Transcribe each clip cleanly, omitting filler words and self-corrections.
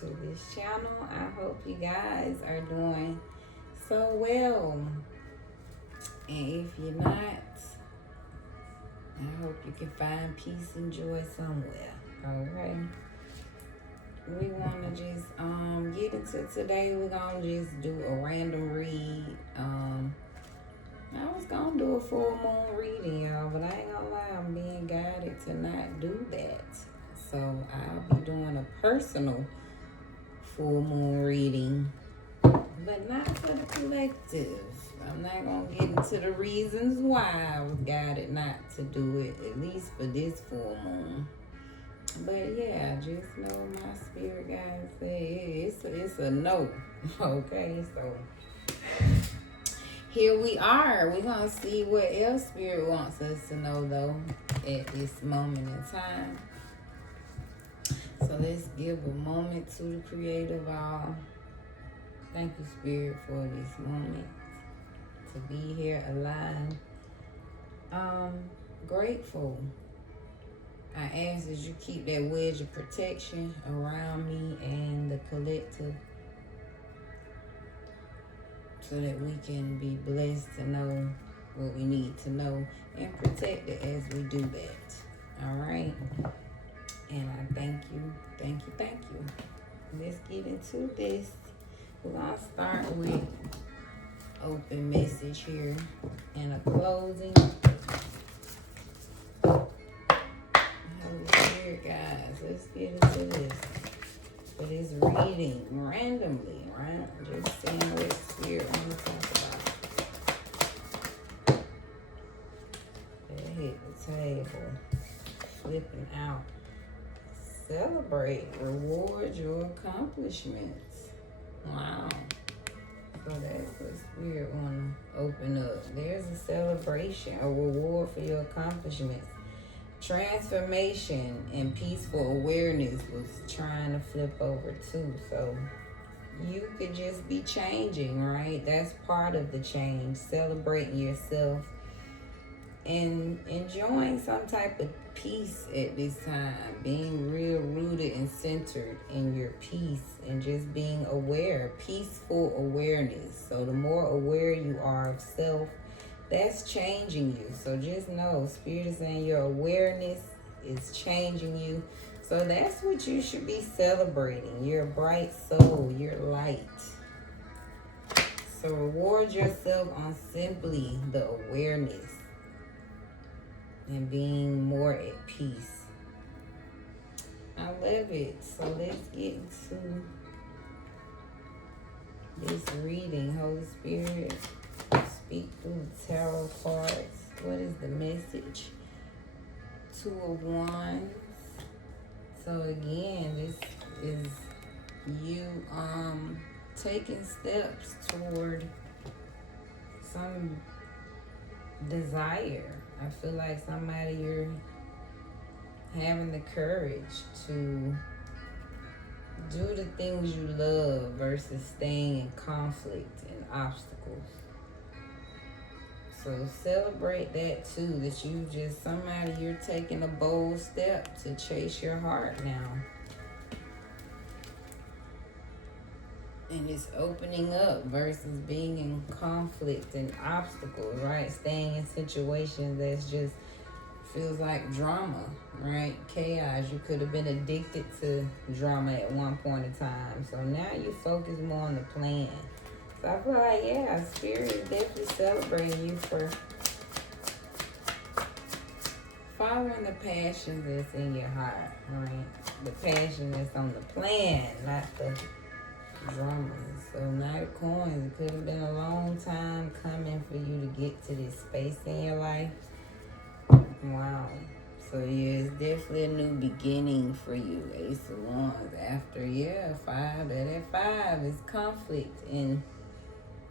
to this channel. I hope you guys are doing so well. And if you're not, I hope you can find peace and joy somewhere. Okay. We want to just get into today. We're gonna just do a random read. I was gonna do a full moon reading, y'all, but I ain't gonna lie, I'm being guided to not do that. So I'll be doing a personal full moon reading, but not for the collective. I'm not gonna get into the reasons why I was guided not to do it, at least for this full moon. But yeah, just know my spirit guide say it's a no. Okay, so here we are. We're gonna see what else spirit wants us to know though at this moment in time. So let's give a moment to the creative all. Thank you, Spirit, for this moment to be here alive. Grateful. I ask that you keep that wedge of protection around me and the collective so that we can be blessed to know what we need to know and protect it as we do that. All right? And I thank you, thank you, thank you. Let's get into this. We're going to start with open message here and a closing. Holy Spirit, guys, let's get into this. For this reading randomly, right? Just seeing what Spirit wants to talk about. Hit the table. Flipping out. Celebrate, reward your accomplishments. Wow. So that's what Spirit want to open up. There's a celebration, a reward for your accomplishments. Transformation and peaceful awareness was trying to flip over too. So you could just be changing, right? That's part of the change. Celebrating yourself and enjoying some type of peace at this time, being real rooted and centered in your peace and just being aware, peaceful awareness. So the more aware you are of self, that's changing you. So just know, Spirit is saying your awareness is changing you. So that's what you should be celebrating, your bright soul, your light. So reward yourself on simply the awareness and being more at peace. I love it. So let's get into this reading. Holy Spirit, speak through the tarot cards. What is the message? 2 of Wands. So again, this is you taking steps toward some desire. I feel like somebody, you're having the courage to do the things you love versus staying in conflict and obstacles. So celebrate that too, that you just, somebody, you're taking a bold step to chase your heart now. And it's opening up versus being in conflict and obstacles, right? Staying in situations that's just feels like drama, right? Chaos. You could have been addicted to drama at one point in time. So now you focus more on the plan. So I feel like, yeah, Spirit is definitely celebrating you for following the passion that's in your heart, right? The passion that's on the plan, not the drama. So Knight of Coins, it could have been a long time coming for you to get to this space in your life. Wow. So yeah, it's definitely a new beginning for you. Ace of Wands. After 5, that 5 is conflict in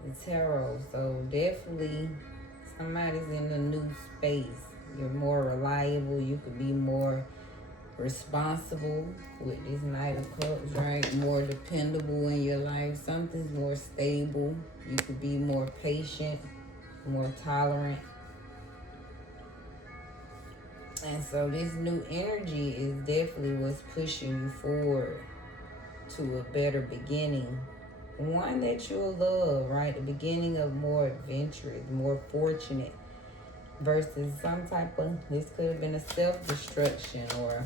the tarot. So definitely somebody's in a new space. You're more reliable. You could be more responsible with this Knight of Cups, right? More dependable in your life. Something's more stable. You could be more patient, more tolerant. And so this new energy is definitely what's pushing you forward. to a better beginning. One that you'll love, right? The beginning of more adventurous, more fortunate, versus some type of, this could have been a self-destruction or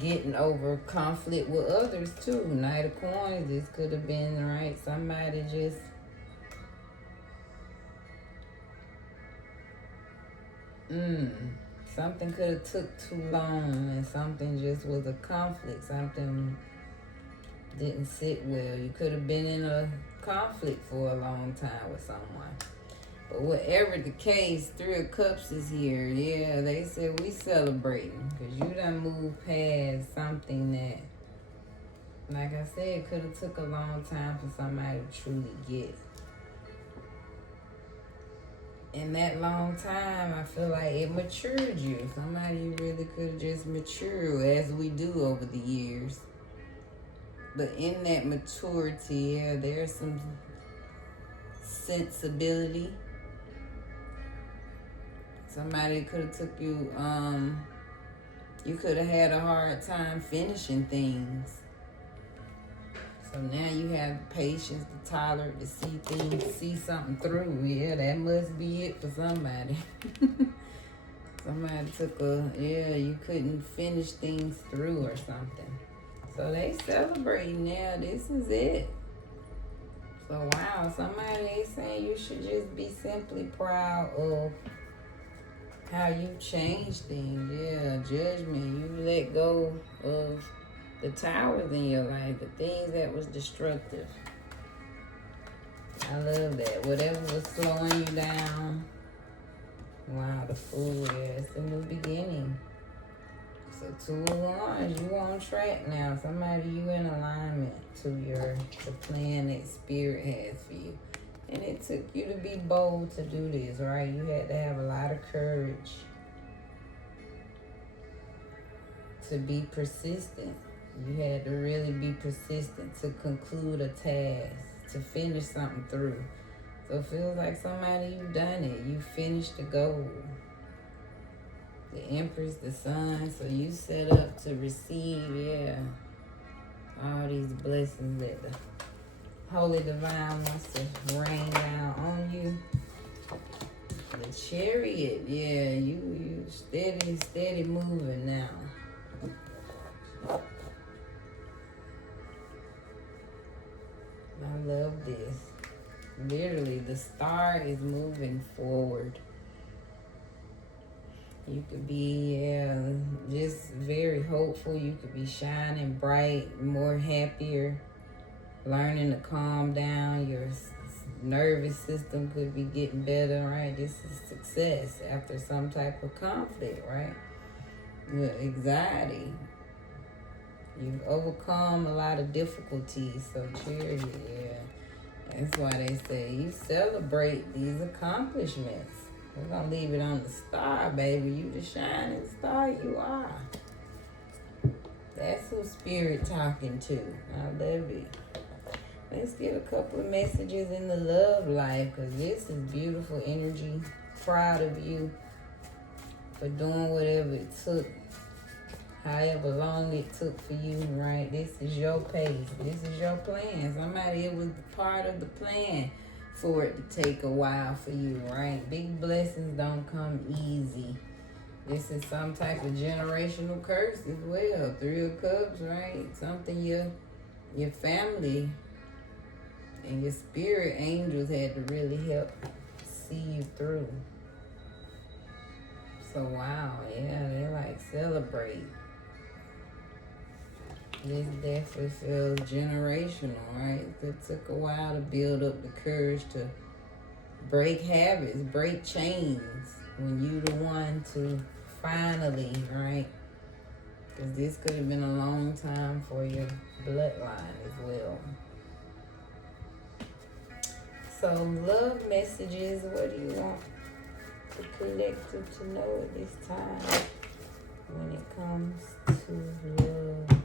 getting over conflict with others too. Knight of Coins, this could have been, right? Somebody just something could have took too long and something just was a conflict. Something didn't sit well. You could have been in a conflict for a long time with someone. But whatever the case, Three of Cups is here. Yeah, they said we celebrating because you done moved past something that, like I said, could have took a long time for somebody to truly get. In that long time, I feel like it matured you. Somebody really could have just matured, as we do over the years. But in that maturity, yeah, there's some sensibility. Somebody could have took you, you could have had a hard time finishing things. So now you have the patience, the tolerance to see things, see something through. Yeah, that must be it for somebody. Somebody took you couldn't finish things through or something. So they celebrating now. This is it. So wow, somebody saying you should just be simply proud of how you change things. Yeah, judgment. You let go of the towers in your life, the things that was destructive. I love that. Whatever was slowing you down. Wow, the Fool, yeah, it's a new beginning. So 2 of Wands, you on track now. Somebody, you in alignment to the plan that Spirit has for you. And it took you to be bold to do this, right? You had to have a lot of courage to be persistent. You had to really be persistent to conclude a task, to finish something through. So it feels like somebody, you've done it. You finished the goal. The Empress, the Sun. So you set up to receive, all these blessings that the Holy Divine wants to rain down on you. The Chariot, you steady moving now. I love this. Literally, the star is moving forward. You could be just very hopeful. You could be shining bright, more happier, learning to calm down. Your nervous system could be getting better, right? This is success after some type of conflict, right? With anxiety. You've overcome a lot of difficulties, so Chariot, That's why they say you celebrate these accomplishments. We're going to leave it on the star, baby. You the shining star you are. That's who Spirit talking to. I love it. Let's get a couple of messages in the love life, because this is beautiful energy. Proud of you for doing whatever it took. However long it took for you, right? This is your pace. This is your plan. Somebody, it was part of the plan for it to take a while for you, right? Big blessings don't come easy. This is some type of generational curse as well. 3 of Cups, right? Something your family and your spirit angels had to really help see you through. So wow, they like celebrate. This definitely feels generational, right? It took a while to build up the courage to break habits, break chains, when you the one to finally, right? Because this could have been a long time for your bloodline as well. So love messages, what do you want the collective to know at this time when it comes to love?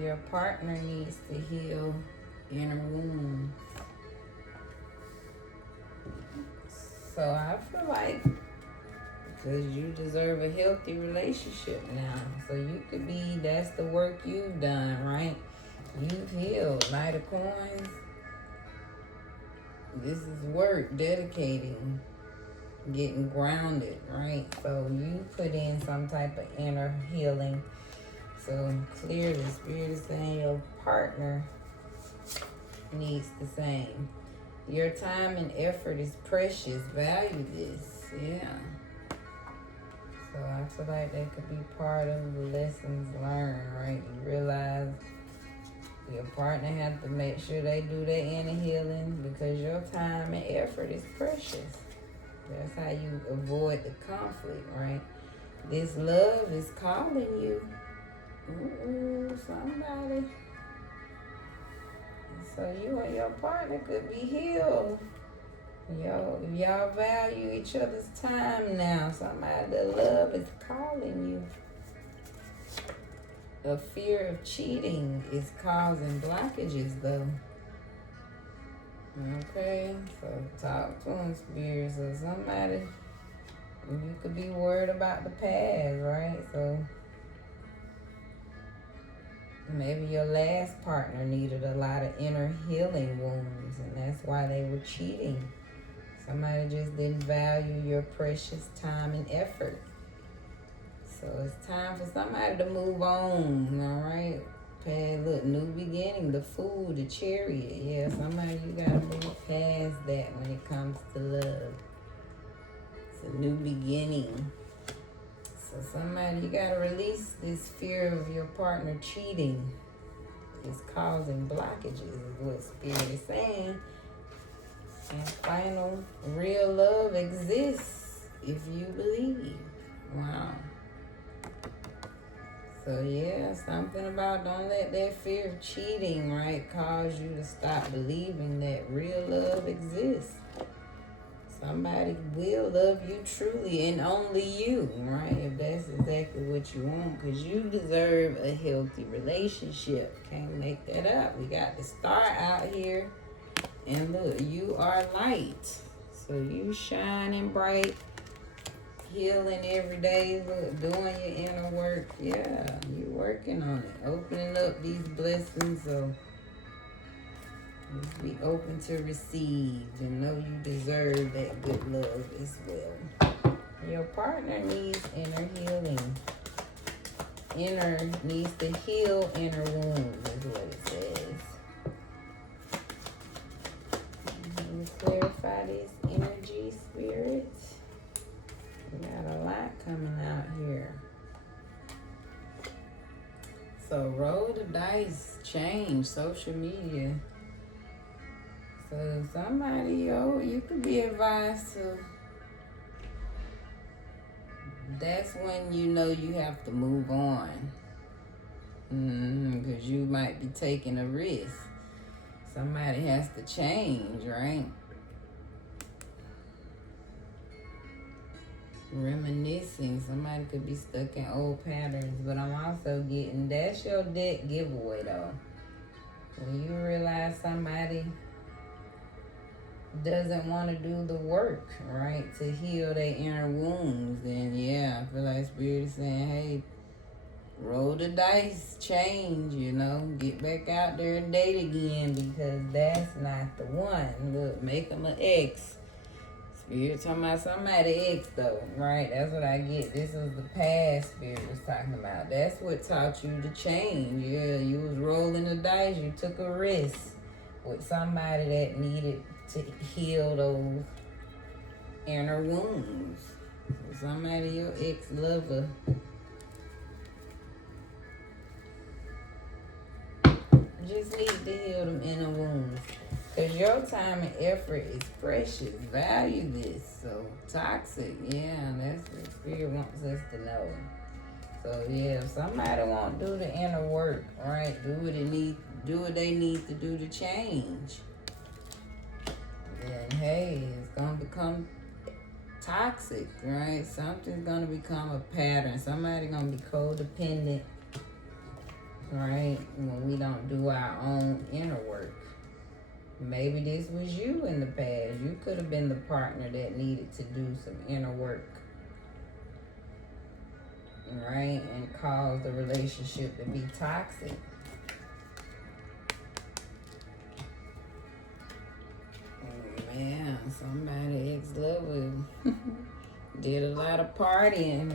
Your partner needs to heal inner wounds. So I feel like because you deserve a healthy relationship now. So you could be, that's the work you've done, right? You've healed. Knight of Coins. This is work, dedicating, getting grounded, right? So you put in some type of inner healing. So clearly, Spirit is saying your partner needs the same. Your time and effort is precious. Value this. Yeah. So I feel like that could be part of the lessons learned, right? You realize your partner has to make sure they do their inner healing because your time and effort is precious. That's how you avoid the conflict, right? This love is calling you. Ooh, somebody. So you and your partner could be healed. Yo, if y'all value each other's time now, somebody that love is calling you. A fear of cheating is causing blockages, though. Okay, so talk to them, Spirit. So somebody, you could be worried about the past, right? So maybe your last partner needed a lot of inner healing wounds, and that's why they were cheating. Somebody just didn't value your precious time and effort. So it's time for somebody to move on, all right? Look, new beginning, the Fool, the Chariot. Yeah, somebody, you gotta move past that when it comes to love. It's a new beginning. So somebody, you gotta release this fear of your partner cheating. It's causing blockages, is what Spirit is saying. And final, real love exists if you believe. Wow. So yeah, something about don't let that fear of cheating, right, cause you to stop believing that real love exists. Somebody will love you truly and only you, right? If that's exactly what you want, because you deserve a healthy relationship. Can't make that up. We got to start out here. And look, you are light. So you shining bright, healing every day, look, doing your inner work. Yeah, you working on it. Opening up these blessings. So just be open to receive and know you deserve that good love as well. Your partner needs inner healing. Needs to heal inner wounds is what it says. Clarify this energy, Spirit. We got a lot coming out here. So roll the dice, change, social media. So somebody, you could be advised to, that's when you know you have to move on. Because you might be taking a risk. Somebody has to change, right? Reminiscing. Somebody could be stuck in old patterns, but I'm also getting, that's your deck giveaway though. When you realize somebody doesn't want to do the work, right, to heal their inner wounds, then yeah, I feel like Spirit is saying, hey, roll the dice, change, get back out there and date again, because that's not the one. Look, make them an ex. Spirit talking about somebody ex though, right? That's what I get. This is the past Spirit was talking about. That's what taught you to change. Yeah, you was rolling the dice. You took a risk with somebody that needed to heal those inner wounds. So somebody, your ex-lover, just need to heal them inner wounds. Because your time and effort is precious. Value this. So, toxic. Yeah, that's what Spirit wants us to know. So, yeah, if somebody won't do the inner work, right, do what they need to do to change, then, hey, it's going to become toxic, right? Something's going to become a pattern. Somebody's going to be codependent, right, when we don't do our own inner work. Maybe this was you in the past. You could have been the partner that needed to do some inner work, right? And cause the relationship to be toxic. Man, somebody ex-lover did a lot of partying,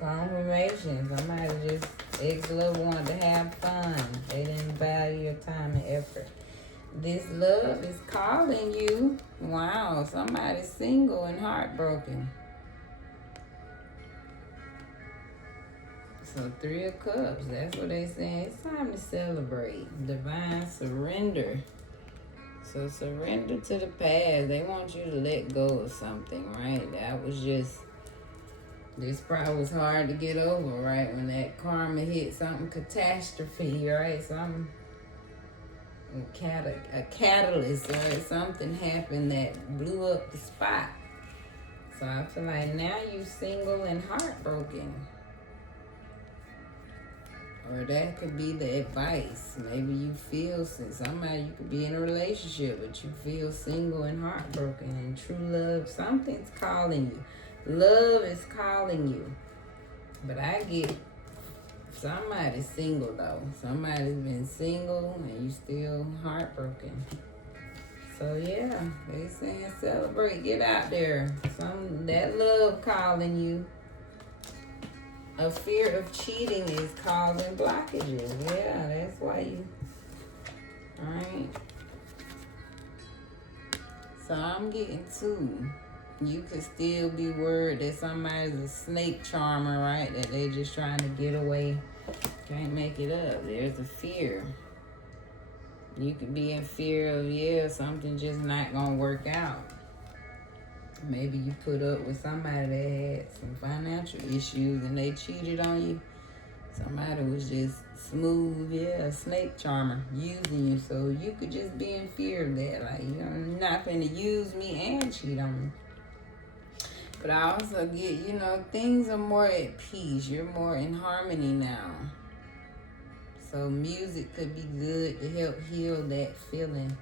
confirmation. Somebody just ex-lover wanted to have fun. They didn't value your time and effort. This love is calling you. Wow, somebody's single and heartbroken. So 3 of Cups, that's what they saying. It's time to celebrate. Divine surrender. So surrender to the past. They want you to let go of something, right? That was just, this probably was hard to get over, right? When that karma hit, something catastrophe, right? Something, a catalyst, right? Something happened that blew up the spot. So I feel like now you single and heartbroken. Or that could be the advice. Maybe you feel somebody, you could be in a relationship, but you feel single and heartbroken, and true love, something's calling you. Love is calling you. But I get somebody's single though. Somebody's been single and you still heartbroken. So yeah, they saying celebrate, get out there. That love calling you. A fear of cheating is causing blockages. Yeah, that's why you, alright. So I'm getting 2. You could still be worried that somebody's a snake charmer, right? That they just trying to get away. Can't make it up. There's a fear. You could be in fear of, something just not gonna work out. Maybe you put up with somebody that had some financial issues and they cheated on you. Somebody was just smooth, a snake charmer, using you. So you could just be in fear of that. Like, you're not going to use me and cheat on me. But I also get, things are more at peace. You're more in harmony now. So music could be good to help heal that feeling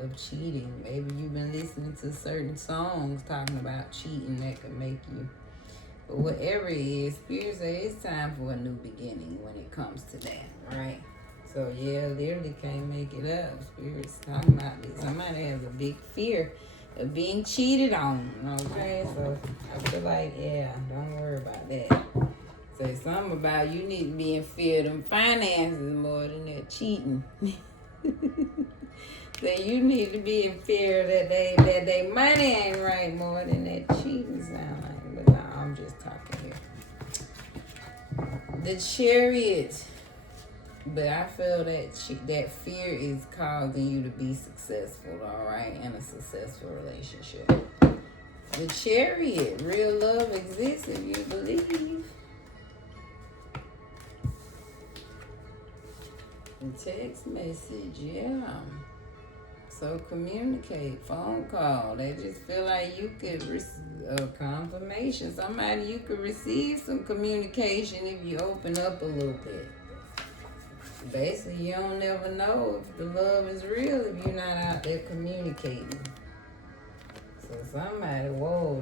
of cheating. Maybe you've been listening to certain songs talking about cheating that could make you, but whatever it is, Spirit says it's time for a new beginning when it comes to that, right? So yeah, literally can't make it up. Spirit's talking about this. Somebody has a big fear of being cheated on, okay? So I feel like, don't worry about that. Say something about you need to be in fear of them finances more than that cheating. That you need to be in fear that they money ain't right more than that cheating sound like. But no, I'm just talking here. The Chariot. But I feel that fear is causing you to be successful, all right, in a successful relationship. The Chariot. Real love exists if you believe. The text message, So communicate, phone call. They just feel like you could receive confirmation. Somebody you could receive some communication if you open up a little bit. Basically, you don't never know if the love is real if you're not out there communicating. So somebody,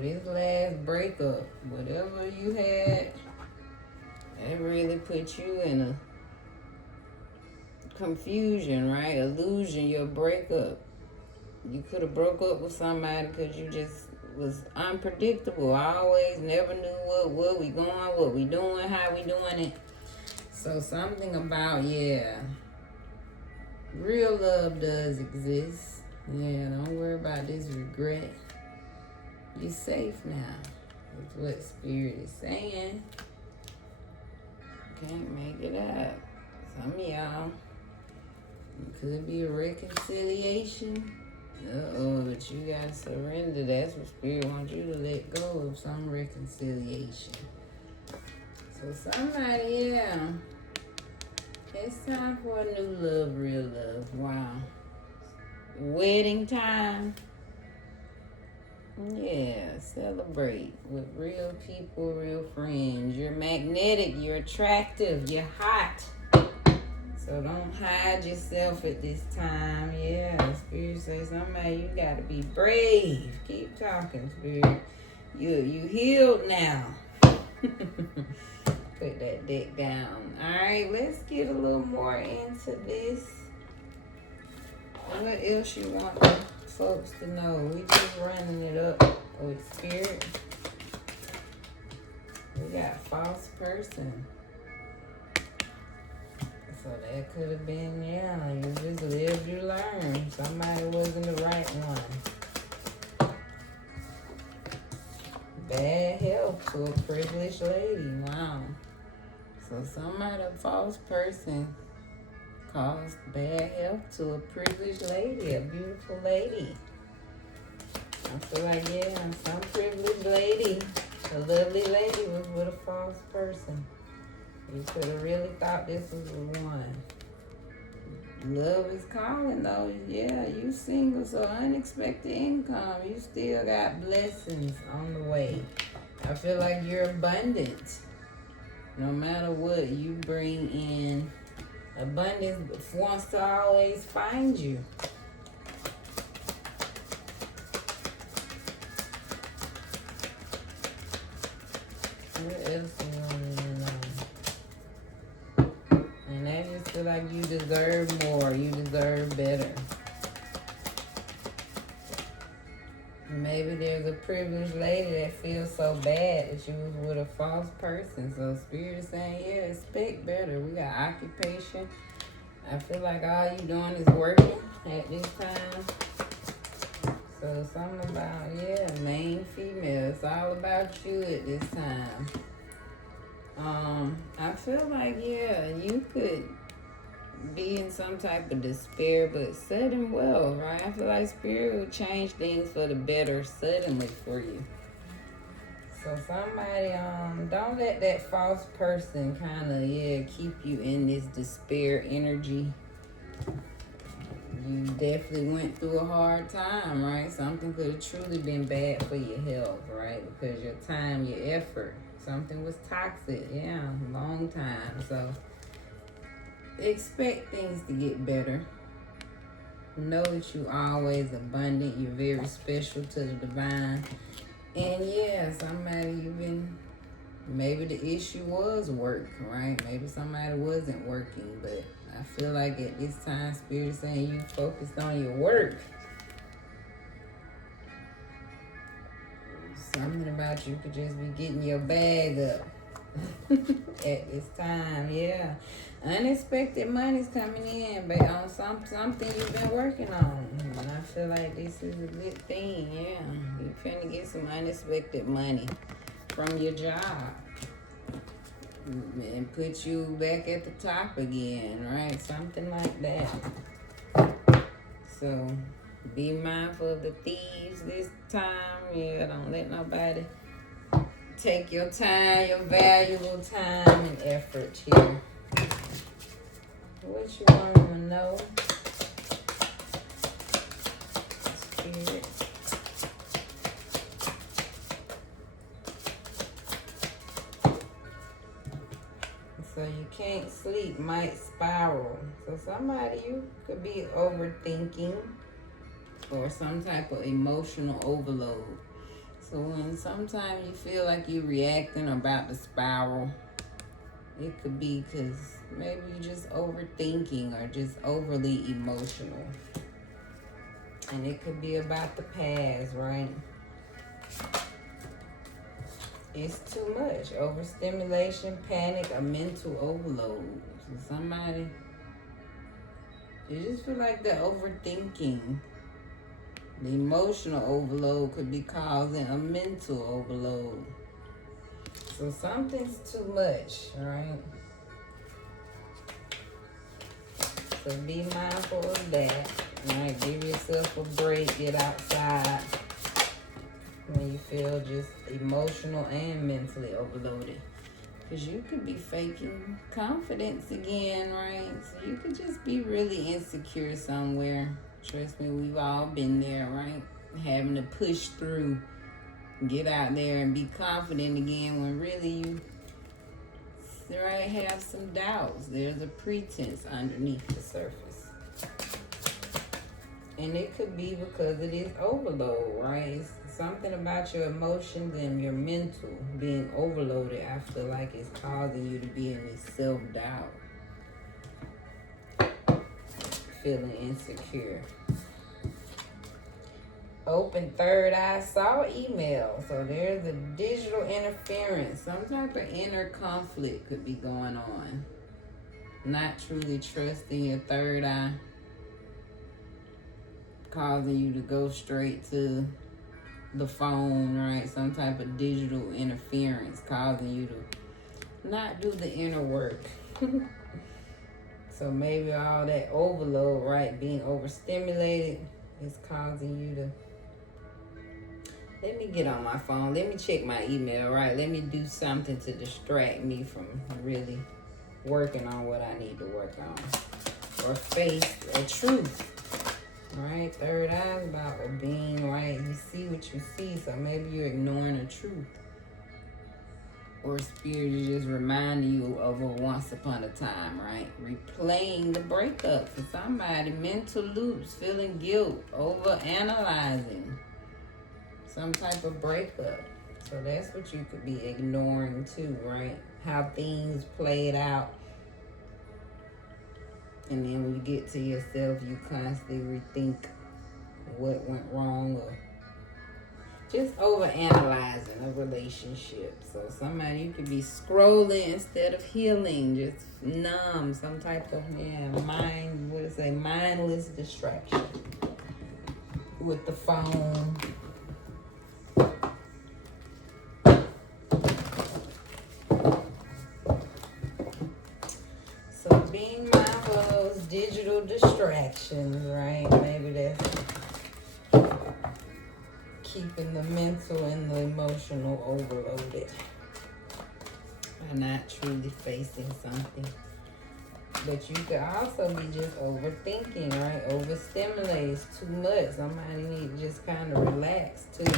this last breakup, whatever you had, that really put you in a confusion, right? Illusion, your breakup. You could have broke up with somebody because you just was unpredictable. I always never knew what we going, what we doing, how we doing it. So something about, real love does exist. Don't worry about this regret. You're safe now. That's what Spirit is saying. Can't make it up. Some of y'all, it could be a reconciliation. But you gotta surrender. That's what Spirit wants you to let go of, some reconciliation. So somebody, it's time for a new love, real love. Wow. Wedding time. Yeah, celebrate with real people, real friends. You're magnetic, you're attractive, you're hot. So So don't hide yourself at this time. Yeah, Spirit says somebody, you gotta be brave. Keep talking, Spirit. You healed now. Put that deck down. Alright, let's get a little more into this. What else you want the folks to know? We just running it up with Spirit. We got false person. So that could have been, yeah, you just lived, you learned. Somebody wasn't the right one. Bad health to a privileged lady. Wow. So somebody, a false person, caused bad health to a privileged lady, a beautiful lady. I feel like, yeah, some privileged lady, a lovely lady was with a false person. You could have really thought this was the one. Love is calling though. Yeah, you single, so unexpected income. You still got blessings on the way. I feel like you're abundant. No matter what, you bring in abundance wants to always find you. What else do you want to know? And I just feel like you deserve more. You deserve better. Maybe there's a privileged lady that feels so bad that you was with a false person. So Spirit is saying, yeah, expect better. We got occupation. I feel like all you doing is working at this time. So something about, yeah, main female. It's all about you at this time. I feel like, yeah, you could be in some type of despair, but sudden wealth, right? I feel like Spirit will change things for the better suddenly for you. So somebody, don't let that false person kind of, yeah, keep you in this despair energy. You definitely went through a hard time, right? Something could have truly been bad for your health, right? Because your time, your effort, something was toxic, yeah, long time. So expect things to get better. Know that you're always abundant. You're very special to the divine. And yeah, somebody you've been, maybe the issue was work, right? Maybe somebody wasn't working, but I feel like at this time, Spirit is saying you focused on your work. Something about you could just be getting your bag up at this time, yeah. Unexpected money's coming in, but on something you've been working on. And I feel like this is a good thing, yeah. You're finna get some unexpected money from your job. And put you back at the top again, right? Something like that. So be mindful of the thieves this time. Yeah, don't let nobody take your time, your valuable time and effort here. What you want to know? Spirit. So you can't sleep, might spiral. So somebody, you could be overthinking or some type of emotional overload. So when sometimes you feel like you're reacting or about to spiral, it could be because maybe you're just overthinking or just overly emotional. And it could be about the past, right? It's too much. Overstimulation, panic, or mental overload. So somebody, you just feel like they're overthinking. The emotional overload could be causing a mental overload. So something's too much, right? So be mindful of that. Right? Give yourself a break. Get outside when you feel just emotional and mentally overloaded. Because you could be faking confidence again, right? So you could just be really insecure somewhere. Trust me, we've all been there, right? Having to push through, get out there and be confident again when really right, have some doubts. There's a pretense underneath the surface. And it could be because it is overload, right? It's something about your emotions and your mental being overloaded. I feel like it's causing you to be in this self-doubt. Feeling insecure. Open third eye, saw email. So there's a digital interference. Some type of inner conflict could be going on. Not truly trusting your third eye. Causing you to go straight to the phone, right? Some type of digital interference causing you to not do the inner work. So maybe all that overload, right? Being overstimulated is causing you to... Let me get on my phone. Let me check my email, right? Let me do something to distract me from really working on what I need to work on. Or face a truth, right? Third eye is about being, right? You see what you see, so maybe you're ignoring the truth. Or spirit is just reminding you of a once upon a time, right? Replaying the breakup for somebody. Mental loops, feeling guilt, over analyzing some type of breakup. So that's what you could be ignoring too, right? How things played out. And then when you get to yourself, you constantly rethink what went wrong or just over analyzing a relationship. So somebody, you could be scrolling instead of healing, just numb, some type of mindless distraction with the phone. So being mindful of those digital distractions, right? Maybe that's keeping the mental and the emotional overloaded and not truly facing something. But you could also be just overthinking, right? Overstimulated. It's too much. Somebody need to just kind of relax too.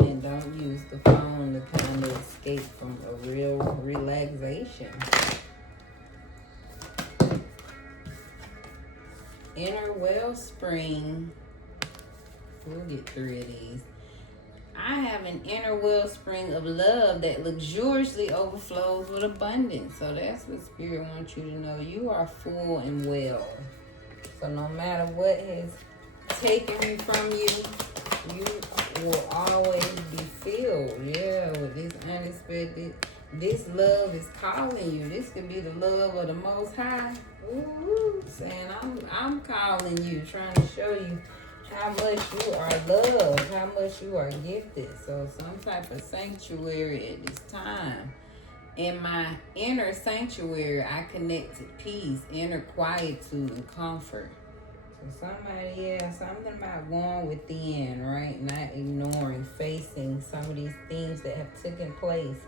And don't use the phone to kind of escape from a real relaxation. Inner wellspring. We'll get 3 of these. I have an inner wellspring of love that luxuriously overflows with abundance. So that's what Spirit wants you to know. You are full and well. So no matter what has taken you from you, you will always be filled. Yeah, with this unexpected. This love is calling you. This could be the love of the Most High. Ooh, saying I'm calling you, trying to show you how much you are loved, how much you are gifted. So some type of sanctuary at this time. In my inner sanctuary, I connect to peace, inner quietude, and comfort. So somebody, something about going within, right? Not ignoring, facing some of these things that have taken place.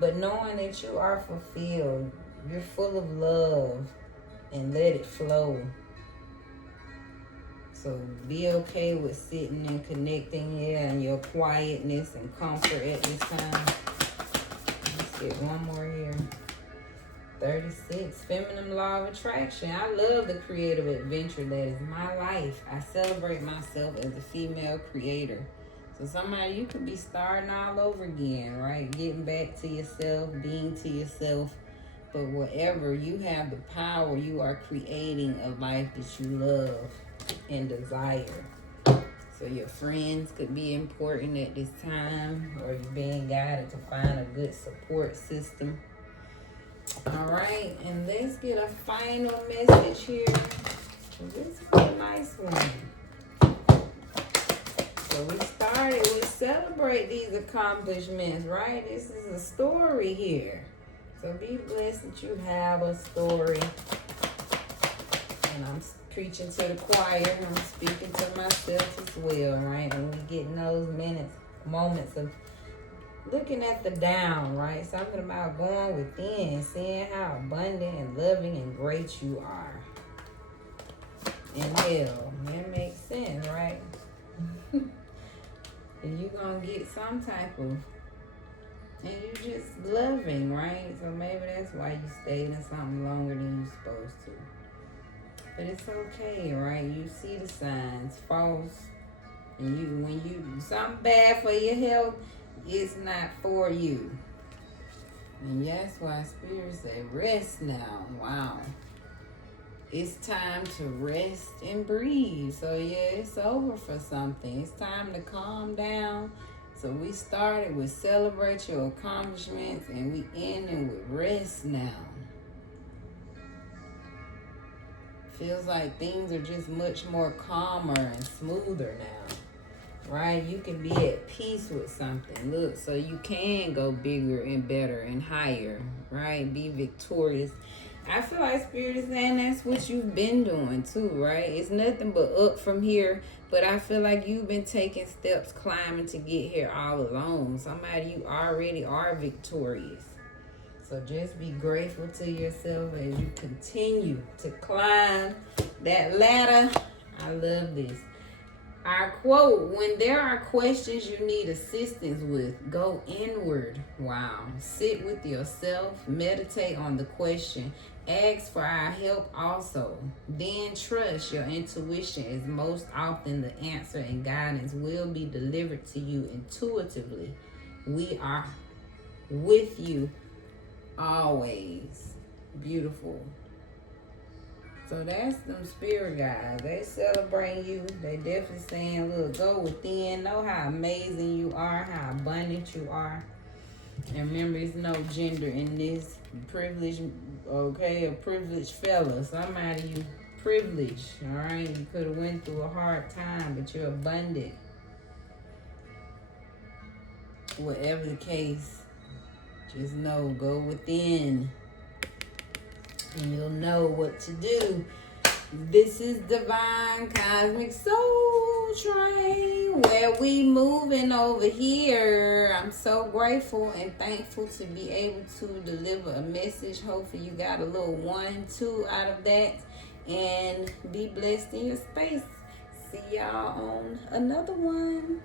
But knowing that you are fulfilled, you're full of love, and let it flow. So be okay with sitting and connecting, and your quietness and comfort at this time. Let's get one more here. 36, feminine law of attraction. I love the creative adventure that is my life. I celebrate myself as a female creator. So somebody, you could be starting all over again, right? Getting back to yourself, being to yourself. But whatever, you have the power. You are creating a life that you love and desire. So your friends could be important at this time, or you're being guided to find a good support system. All right, and let's get a final message here. This is a nice one. So we celebrate these accomplishments, right? This is a story here. So be blessed that you have a story. And I'm preaching to the choir. I'm speaking to myself as well, right? And we getting those moments of looking at the down, right? Something about going within, seeing how abundant and loving and great you are. And hell, that makes sense, right? And you're going to get some type of And you just loving, right? So maybe that's why you stayed in something longer than you supposed to. But it's okay, right? You see the signs, false. And when you something bad for your health, it's not for you. And that's why Spirit say rest now. Wow. It's time to rest and breathe. So yeah, it's over for something. It's time to calm down. So we started with celebrate your accomplishments and we ending with rest now. Feels like things are just much more calmer and smoother now. Right? You can be at peace with something. Look, so you can go bigger and better and higher. Right? Be victorious. I feel like Spirit is saying that's what you've been doing too, right? It's nothing but up from here. But I feel like you've been taking steps climbing to get here all along. Somebody, you already are victorious. So just be grateful to yourself as you continue to climb that ladder. I love this. Our quote, when there are questions you need assistance with, go inward. Wow. Sit with yourself, meditate on the question, ask for our help also. Then trust your intuition, as most often the answer and guidance will be delivered to you intuitively. We are with you always. Beautiful. So that's them spirit guys. They celebrate you. They definitely saying, look, go within. Know how amazing you are, how abundant you are. And remember, there's no gender in this. Privilege, okay, a privileged fella. Somebody you privileged, all right? You could have went through a hard time, but you're abundant. Whatever the case, just know, go within. And you'll know what to do. This is Divine Cosmic Soul Train, where we moving over here. I'm so grateful and thankful to be able to deliver a message. Hopefully you got a little 1, 2 out of that. And be blessed in your space. See y'all on another one.